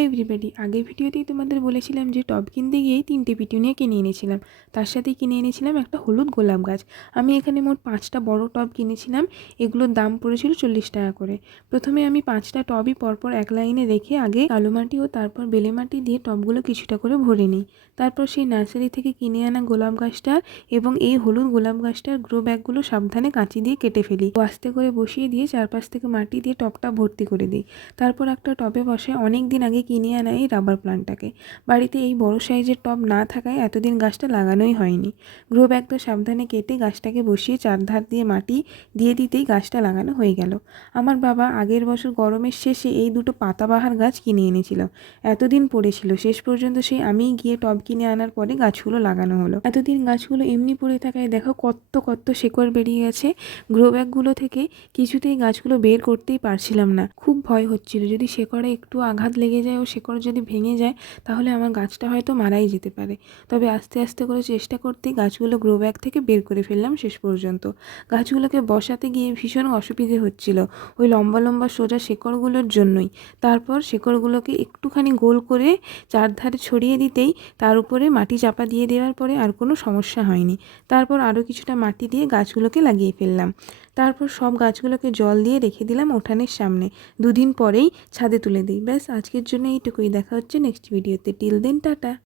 Hello everybody, আগের ভিডিওতেই তোমাদের বলেছিলাম যে টব কিনতে গিয়েই 3টে পিটুনিয়া কিনে এনেছিলাম। তার সাথেই কিনে এনেছিলাম একটা হলুদ গোলাপ গাছ। আমি এখানে মোট 5টা বড় টব কিনেছিলাম। এগুলোর দাম পড়েছিল 40 টাকা করে। প্রথমে আমি 5টা টবই পরপর এক লাইনে রেখে আগে কালো মাটি ও তারপর বেলে মাটি দিয়ে টবগুলো কিছুটা করে ভরে নিই। তারপর সেই নার্সারি থেকে কিনে আনা গোলাপ গাছটা এবং এই হলুদ গোলাপ গাছটার গ্রো ব্যাগগুলো সাবধানে কাঁচি দিয়ে কেটে ফেলি। আস্তে করে বসিয়ে দিয়ে চারপাশ থেকে মাটি দিয়ে টবটা ভর্তি করে দিই। তারপর একটা টবে বসে অনেক দিন আগে কিনে আনা এই রাবার প্লান্টটাকে। বাড়িতে এই বড় সাইজের টব না থাকায় এতদিন গাছটা লাগানোই হয়নি। গ্রো ব্যাগটা সাবধানে কেটে গাছটাকে বসিয়ে চারধার দিয়ে মাটি দিয়ে দিতেই গাছটা লাগানো হয়ে গেল। আমার বাবা আগের বছর গরমের শেষে এই দুটো পাতাবাহার গাছ কিনে এনেছিল। এতদিন পড়েছিল, শেষ পর্যন্ত সেই আমিই গিয়ে টব কিনে আনার পরে গাছগুলো লাগানো হলো। এতদিন গাছগুলো এমনি পড়ে থাকায় দেখো কত কত শেকড় বেরিয়ে গেছে। গ্রো ব্যাগগুলো থেকে কিছুতেই গাছগুলো বের করতেই পারছিলাম না। খুব ভয় হচ্ছিল যদি শেকড়ে একটু আঘাত লেগে যায় ও শেকড় যদি ভেঙে যায় তাহলে আমার গাছটা হয়তো মারাই যেতে পারে। তবে আস্তে আস্তে করে চেষ্টা করতেই গাছগুলো গ্রো ব্যাগ থেকে বের করে ফেললাম শেষ পর্যন্ত। গাছগুলোকে বসাতে গিয়ে ভীষণ অসুবিধে হচ্ছিল ওই লম্বা লম্বা সোজা শেকড়গুলোর জন্যই। তারপর শেকড়গুলোকে একটুখানি গোল করে চারধারে ছড়িয়ে দিতেই তার উপরে মাটি চাপা দিয়ে দেওয়ার পরে আর কোনো সমস্যা হয়নি। তারপর আরও কিছুটা মাটি দিয়ে গাছগুলোকে লাগিয়ে ফেললাম। তারপর সব গাছগুলোকে জল দিয়ে রেখে দিলাম উঠানের সামনে। দুদিন পরেই ছাদে তুলে দিই। ব্যাস আজকের জন্য এইটুকুই। দেখা হচ্ছে নেক্সট ভিডিওতে। Till then tata.